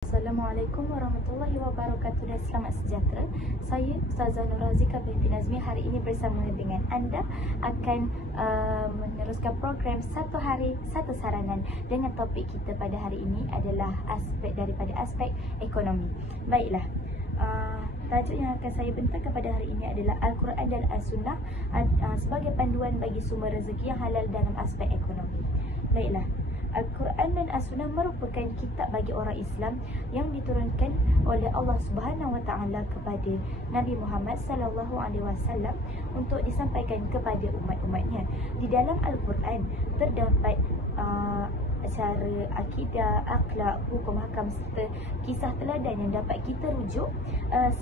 Assalamualaikum warahmatullahi wabarakatuh dan selamat sejahtera. Saya Ustazah Nur Razika binti Nazmi hari ini bersama dengan anda akan meneruskan program Satu Hari Satu Sarangan dengan topik kita pada hari ini adalah aspek ekonomi. Baiklah, tajuk yang akan saya bentangkan pada hari ini adalah Al-Quran dan As-Sunnah sebagai panduan bagi sumber rezeki yang halal dalam aspek ekonomi. Baiklah, Al-Quran dan As-Sunnah merupakan kitab bagi orang Islam yang diturunkan oleh Allah Subhanahu Wa Taala kepada Nabi Muhammad sallallahu alaihi wasallam untuk disampaikan kepada umat-umatnya. Di dalam Al-Quran terdapat cara akidah, akhlak, hukum hakam serta kisah teladan yang dapat kita rujuk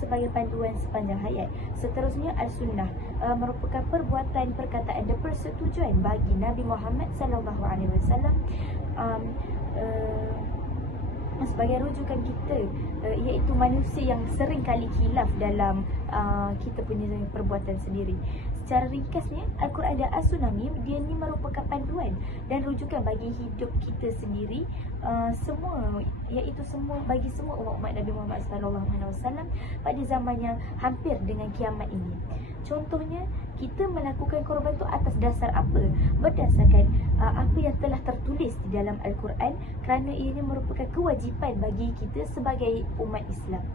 sebagai panduan sepanjang hayat. Seterusnya Al-Sunnah merupakan perbuatan, perkataan dan persetujuan bagi Nabi Muhammad sallallahu alaihi wasallam sebagai rujukan kita, iaitu manusia yang sering kali khilaf dalam kita punya perbuatan sendiri. Secara ringkasnya, Al-Quran dan As-Sunnah ni merupakan panduan dan rujukan bagi hidup kita sendiri, iaitu bagi semua umat Nabi Muhammad SAW pada zaman yang hampir dengan kiamat ini. Contohnya, kita melakukan korban itu atas dasar apa? Berdasarkan apa yang telah tertulis di dalam Al-Quran, kerana ianya merupakan kewajipan bagi kita sebagai umat Islam.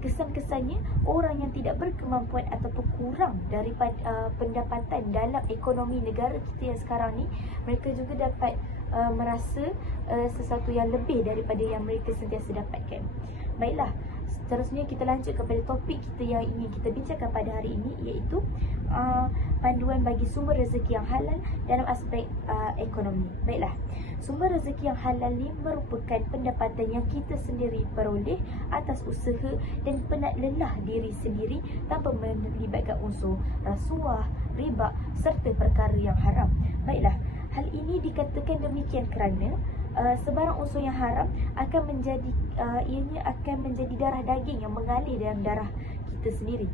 Kesan-kesannya, orang yang tidak berkemampuan ataupun kurang daripada pendapatan dalam ekonomi negara kita yang sekarang ni, mereka juga dapat merasa sesuatu yang lebih daripada yang mereka sentiasa dapatkan. Baiklah, seterusnya kita lanjut kepada topik kita yang ingin kita bincangkan pada hari ini, iaitu panduan bagi sumber rezeki yang halal dalam aspek ekonomi. Baiklah, sumber rezeki yang halal ni merupakan pendapatan yang kita sendiri peroleh atas usaha dan penat lelah diri sendiri tanpa melibatkan unsur rasuah, riba serta perkara yang haram. Baiklah, hal ini dikatakan demikian kerana sebarang unsur yang haram ianya akan menjadi darah daging yang mengalir dalam darah kita sendiri.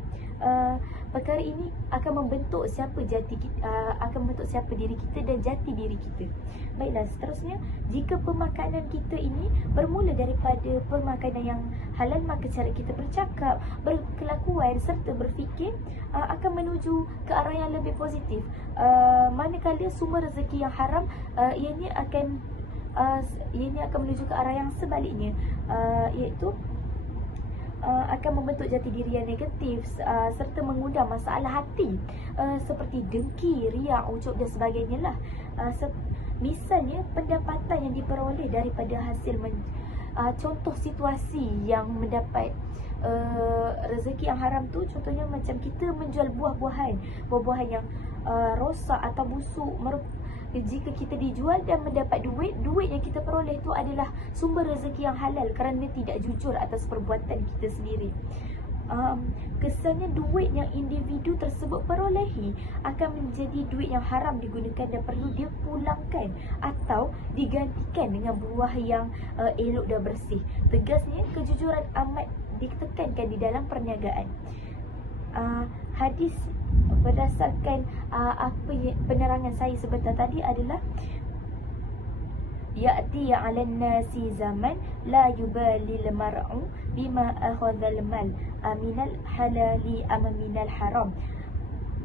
Perkara ini akan membentuk siapa diri kita dan jati diri kita. Baiklah, seterusnya, jika pemakanan kita ini bermula daripada pemakanan yang halal, maka cara kita bercakap, berkelakuan serta berfikir akan menuju ke arah yang lebih positif. Manakala sumber rezeki yang haram ianya akan menuju ke arah yang sebaliknya, iaitu akan membentuk jati diri yang negatif serta mengundang masalah hati seperti dengki, riak, ujub dan sebagainya lah. Misalnya, pendapatan yang diperoleh daripada hasil contoh situasi yang mendapat rezeki yang haram tu, contohnya macam kita menjual buah-buahan yang rosak atau busuk. Jika kita dijual dan mendapat duit yang kita peroleh itu adalah sumber rezeki yang halal kerana tidak jujur atas perbuatan kita sendiri. Kesannya duit yang individu tersebut perolehi akan menjadi duit yang haram digunakan dan perlu dia pulangkan atau digantikan dengan buah yang elok dan bersih. Tegasnya, kejujuran amat ditekankan di dalam perniagaan. Hadis berdasarkan penerangan saya sebentar tadi adalah ya'ti 'alan nasi zaman la yubalil mar'u bima akhadhal mal aminal halali am minal haram.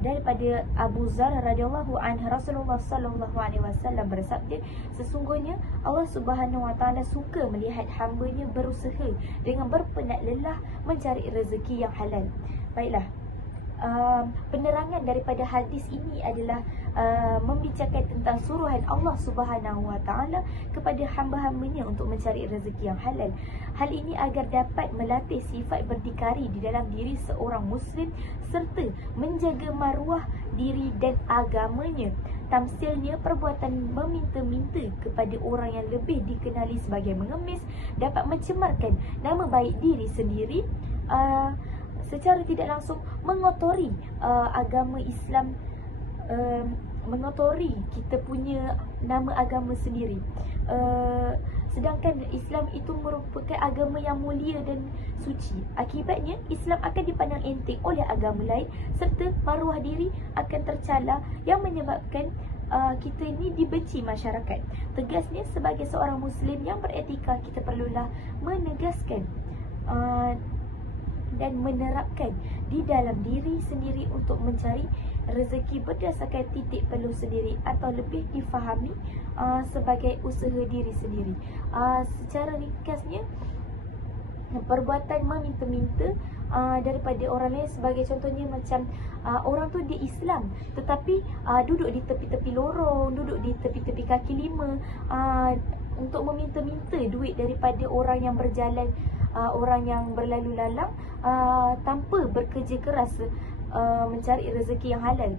Daripada Abu Zar radhiyallahu anhu, Rasulullah sallallahu alaihi wasallam bersabda, sesungguhnya Allah Subhanahu wa taala suka melihat hamba-Nya berusaha dengan berpenat lelah mencari rezeki yang halal. Baiklah, penerangan daripada hadis ini adalah membicarakan tentang suruhan Allah Subhanahu Wa Taala kepada hamba-hambanya untuk mencari rezeki yang halal. Hal ini agar dapat melatih sifat berdikari di dalam diri seorang Muslim serta menjaga maruah diri dan agamanya. Tamsilnya, perbuatan meminta-minta kepada orang yang lebih dikenali sebagai mengemis dapat mencemarkan nama baik diri sendiri, secara tidak langsung mengotori agama Islam, mengotori kita punya nama agama sendiri. Sedangkan Islam itu merupakan agama yang mulia dan suci. Akibatnya, Islam akan dipandang enteng oleh agama lain serta maruah diri akan tercela yang menyebabkan kita ini dibenci masyarakat. Tegasnya, sebagai seorang Muslim yang beretika, kita perlulah menegaskan dan menerapkan di dalam diri sendiri untuk mencari rezeki berdasarkan titik perlu sendiri, atau lebih difahami sebagai usaha diri sendiri. Secara ringkasnya, perbuatan meminta-minta daripada orang lain, sebagai contohnya macam orang tu dia Islam tetapi duduk di tepi-tepi lorong, duduk di tepi-tepi kaki lima untuk meminta-minta duit daripada orang yang berjalan, orang yang berlalu lalang, tanpa bekerja keras mencari rezeki yang halal.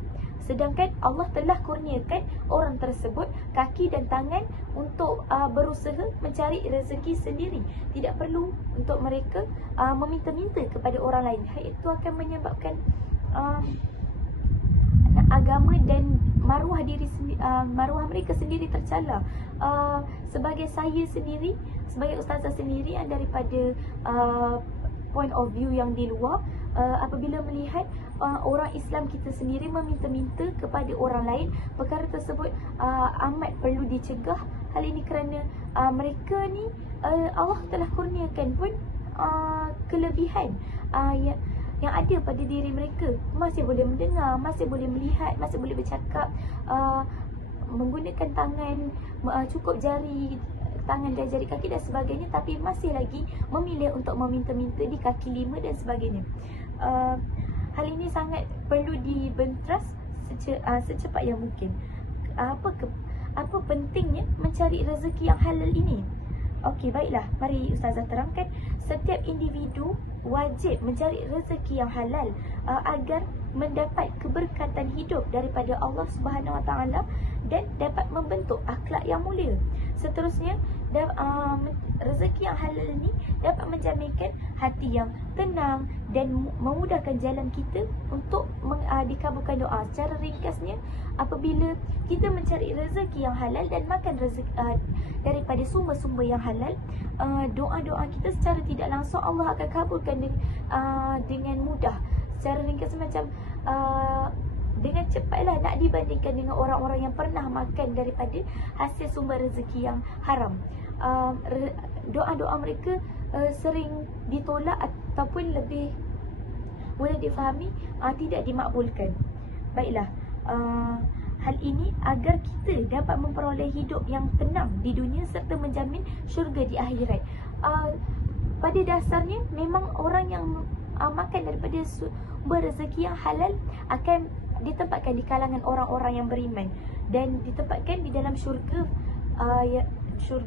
Sedangkan Allah telah kurniakan orang tersebut kaki dan tangan untuk berusaha mencari rezeki sendiri. Tidak perlu untuk mereka meminta-minta kepada orang lain. Itu akan menyebabkan agama dan maruah mereka sendiri tercela. Sebagai saya sendiri, sebagai ustazah sendiri yang daripada point of view yang di luar, apabila melihat orang Islam kita sendiri meminta-minta kepada orang lain, perkara tersebut amat perlu dicegah. Hal ini kerana mereka ni Allah telah kurniakan pun kelebihan yang ada pada diri mereka. Masih boleh mendengar, masih boleh melihat, masih boleh bercakap, menggunakan tangan, cukup jari tangan dan jari kaki dan sebagainya, tapi masih lagi memilih untuk meminta-minta di kaki lima dan sebagainya. Hal ini sangat perlu dibentras secepat yang mungkin. Apa pentingnya mencari rezeki yang halal ini? Okey, baiklah, mari ustazah terangkan. Setiap individu wajib mencari rezeki yang halal agar mendapat keberkatan hidup daripada Allah Subhanahu Wa Taala dan dapat membentuk akhlak yang mulia. Seterusnya, rezeki yang halal ini dapat menjaminkan hati yang tenang dan memudahkan jalan kita untuk dikabulkan doa. Secara ringkasnya, apabila kita mencari rezeki yang halal dan makan rezeki daripada sumber-sumber yang halal, doa-doa kita secara tidak langsung Allah akan kabulkan dengan mudah. Secara ringkas macam dengan cepatlah, nak dibandingkan dengan orang-orang yang pernah makan daripada hasil sumber rezeki yang haram. Doa-doa mereka sering ditolak ataupun lebih boleh difahami tidak dimakbulkan. Baiklah, hal ini agar kita dapat memperoleh hidup yang tenang di dunia serta menjamin syurga di akhirat. Pada dasarnya memang orang yang makan daripada sumber rezeki yang halal akan ditempatkan di kalangan orang-orang yang beriman dan ditempatkan di dalam syurga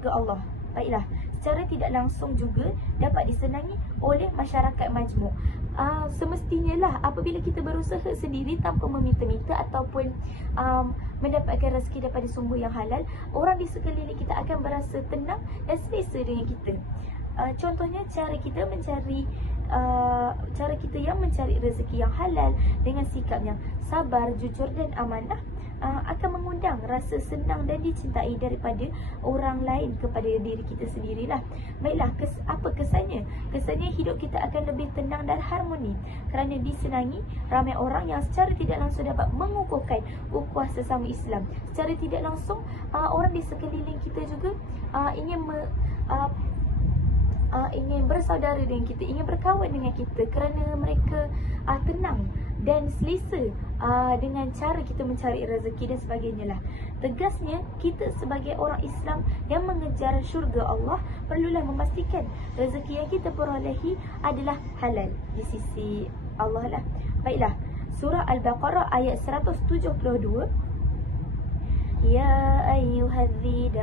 Allah. Baiklah, secara tidak langsung juga dapat disenangi oleh masyarakat majmuk. Semestinya lah apabila kita berusaha sendiri tanpa meminta-minta ataupun mendapatkan rezeki daripada sumber yang halal, orang di sekeliling kita akan berasa tenang dan selesa dengan kita. Contohnya cara kita yang mencari rezeki yang halal dengan sikap yang sabar, jujur dan amanah akan mengundang rasa senang dan dicintai daripada orang lain kepada diri kita sendirilah. Baiklah, apa kesannya? Kesannya hidup kita akan lebih tenang dan harmoni kerana disenangi ramai orang yang secara tidak langsung dapat mengukuhkan ukhuwah sesama Islam. Secara tidak langsung orang di sekeliling kita juga ingin bersaudara dengan kita, ingin berkawan dengan kita kerana mereka tenang dan selesa dengan cara kita mencari rezeki dan sebagainya lah. Tegasnya, kita sebagai orang Islam yang mengejar syurga Allah perlulah memastikan rezeki yang kita perolehi adalah halal di sisi Allah lah. Baiklah, surah Al-Baqarah ayat 172. Ya ayyuhalladzina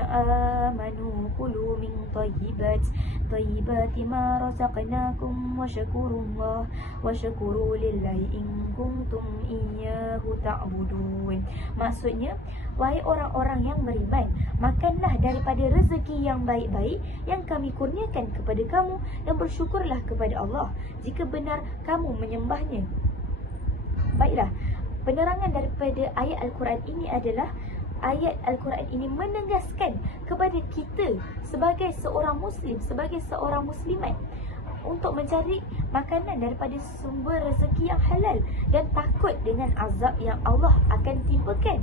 amanu kulu min thayyibati ma razaqnakum wa syakuru lillahi in kuntum iyyahu ta'budun. Maksudnya, wahai orang-orang yang beriman, makanlah daripada rezeki yang baik-baik yang kami kurniakan kepada kamu dan bersyukurlah kepada Allah jika benar kamu menyembahnya. Baiklah, penerangan daripada ayat Al-Quran ini adalah ayat Al-Quran ini menegaskan kepada kita sebagai seorang Muslim, sebagai seorang Muslimat untuk mencari makanan daripada sumber rezeki yang halal dan takut dengan azab yang Allah akan timpakan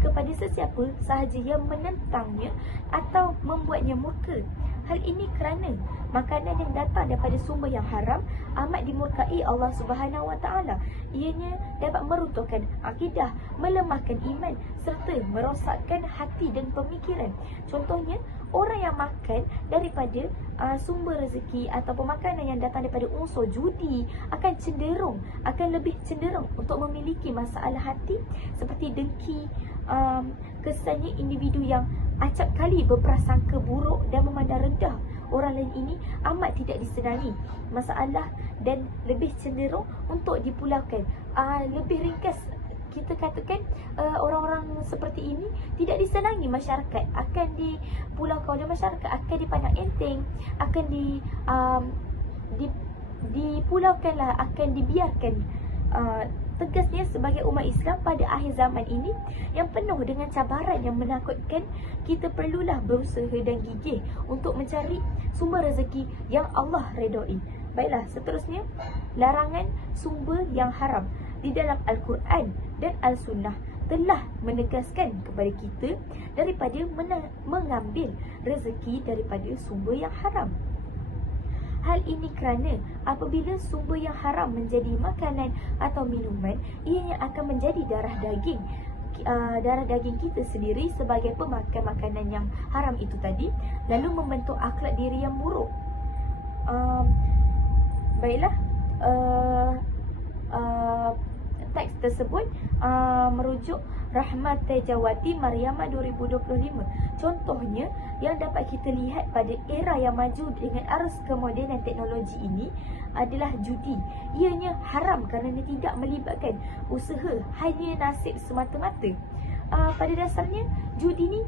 kepada sesiapa sahaja yang menentangnya atau membuatnya murka. Hal ini kerana makanan yang datang daripada sumber yang haram amat dimurkai Allah Subhanahu Wa Taala. Ianya dapat meruntuhkan akidah, melemahkan iman serta merosakkan hati dan pemikiran. Contohnya, orang yang makan daripada sumber rezeki atau makanan yang datang daripada unsur judi akan lebih cenderung untuk memiliki masalah hati seperti dengki. Kesannya individu yang acap kali berprasangka buruk dan memandang rendah orang lain ini amat tidak disenangi masalah dan lebih cenderung untuk dipulaukan. Lebih ringkas kita katakan, orang-orang seperti ini tidak disenangi masyarakat, akan dipulaukan oleh masyarakat, akan dipandang enteng, akan dipulaukanlah, akan dibiarkan. Tegasnya, sebagai umat Islam pada akhir zaman ini yang penuh dengan cabaran yang menakutkan, kita perlulah berusaha dan gigih untuk mencari sumber rezeki yang Allah redai. Baiklah, seterusnya, larangan sumber yang haram di dalam Al-Quran dan Al-Sunnah telah menegaskan kepada kita daripada mengambil rezeki daripada sumber yang haram. Hal ini kerana apabila sumber yang haram menjadi makanan atau minuman, ianya akan menjadi darah daging kita sendiri sebagai pemakan makanan yang haram itu tadi, lalu membentuk akhlak diri yang buruk. Baiklah, teks tersebut merujuk Rahmat Tejawati Mariamah 2025. Contohnya yang dapat kita lihat pada era yang maju dengan arus kemodenan teknologi ini adalah judi. Ianya haram kerana tidak melibatkan usaha, hanya nasib semata-mata. Pada dasarnya judi ni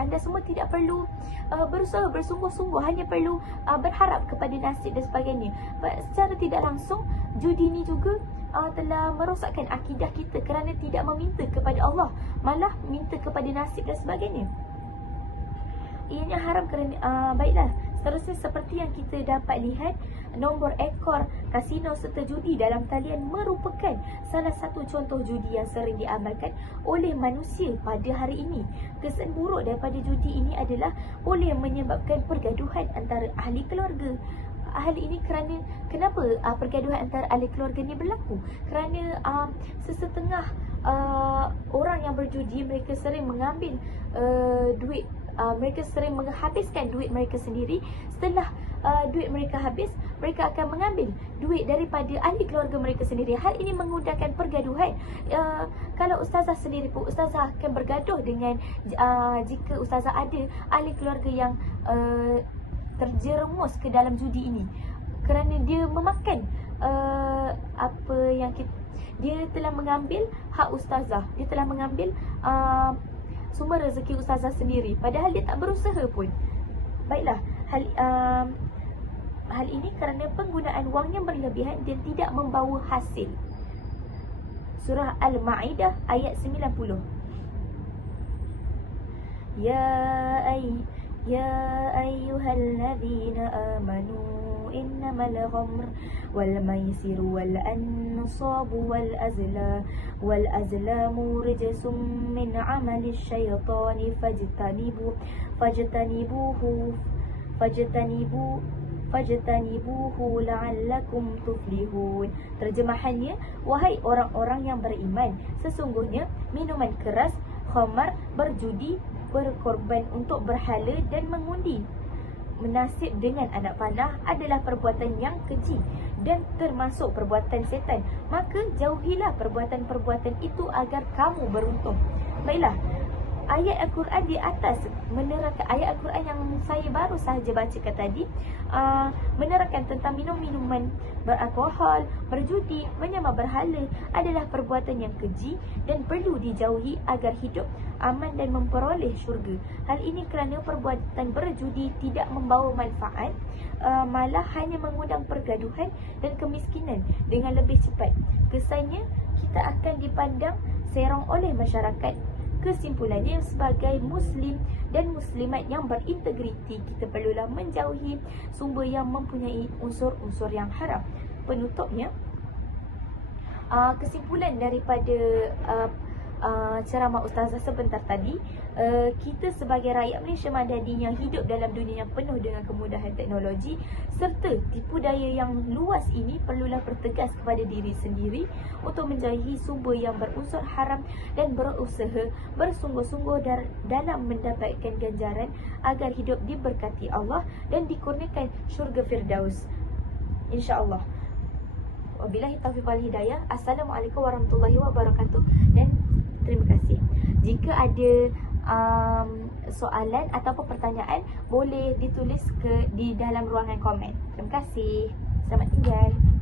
anda semua tidak perlu berusaha bersungguh-sungguh, hanya perlu berharap kepada nasib dan sebagainya. Secara tidak langsung, judi ni juga telah merosakkan akidah kita kerana tidak meminta kepada Allah, malah minta kepada nasib dan sebagainya. Ianya haram kerana baiklah, seterusnya seperti yang kita dapat lihat, nombor ekor, kasino serta judi dalam talian merupakan salah satu contoh judi yang sering diamalkan oleh manusia pada hari ini. Kesan buruk daripada judi ini adalah boleh menyebabkan pergaduhan antara ahli keluarga. Hal ini kenapa pergaduhan antara ahli keluarga ni berlaku? Kerana sesetengah orang yang berjudi, mereka sering mengambil duit, mereka sering menghabiskan duit mereka sendiri. Setelah duit mereka habis, mereka akan mengambil duit daripada ahli keluarga mereka sendiri. Hal ini mengundangkan pergaduhan. Kalau ustazah sendiri pun, ustazah akan bergaduh dengan jika ustazah ada ahli keluarga yang terjerumus ke dalam judi ini, kerana dia memakan dia telah mengambil hak ustazah, dia telah mengambil sumber rezeki ustazah sendiri, padahal dia tak berusaha pun. Baiklah, hal ini kerana penggunaan wang yang berlebihan dan tidak membawa hasil. Surah Al-Ma'idah ayat 90. يا أيها الذين آمنوا إنما الخمر والميسر والأنصاب والأزلام رجس من عمل الشيطان فاجتنبوه لعلكم تفلحون. Terjemahannya, wahai orang-orang yang beriman, sesungguhnya minuman keras, khamar, berjudi, berkorban untuk berhala dan mengundi, menasib dengan anak panah adalah perbuatan yang keji dan termasuk perbuatan setan. Maka jauhilah perbuatan-perbuatan itu agar kamu beruntung. Baiklah, ayat Al-Quran di atas menerangkan, ayat Al-Quran yang saya baru sahaja bacakan tadi, menerangkan tentang minum-minuman beralkohol, berjudi, menyembah berhala adalah perbuatan yang keji dan perlu dijauhi agar hidup aman dan memperoleh syurga. Hal ini kerana perbuatan berjudi tidak membawa manfaat, malah hanya mengundang pergaduhan dan kemiskinan dengan lebih cepat. Kesannya, kita akan dipandang serong oleh masyarakat. Kesimpulannya, sebagai Muslim dan Muslimat yang berintegriti, kita perlulah menjauhi sumber yang mempunyai unsur-unsur yang haram. Penutupnya, kesimpulan daripada ceramah Ustazah sebentar tadi, kita sebagai rakyat Malaysia Madani yang hidup dalam dunia yang penuh dengan kemudahan teknologi serta tipu daya yang luas ini, perlulah bertegas kepada diri sendiri untuk menjauhi sumber yang berunsur haram dan berusaha bersungguh-sungguh dalam mendapatkan ganjaran agar hidup diberkati Allah dan dikurniakan syurga Firdaus, insya-Allah. Wabillahi taufiq wal hidayah. Assalamualaikum warahmatullahi wabarakatuh dan terima kasih. Jika ada soalan atau pertanyaan, boleh ditulis di dalam ruangan komen. Terima kasih. Selamat tinggal.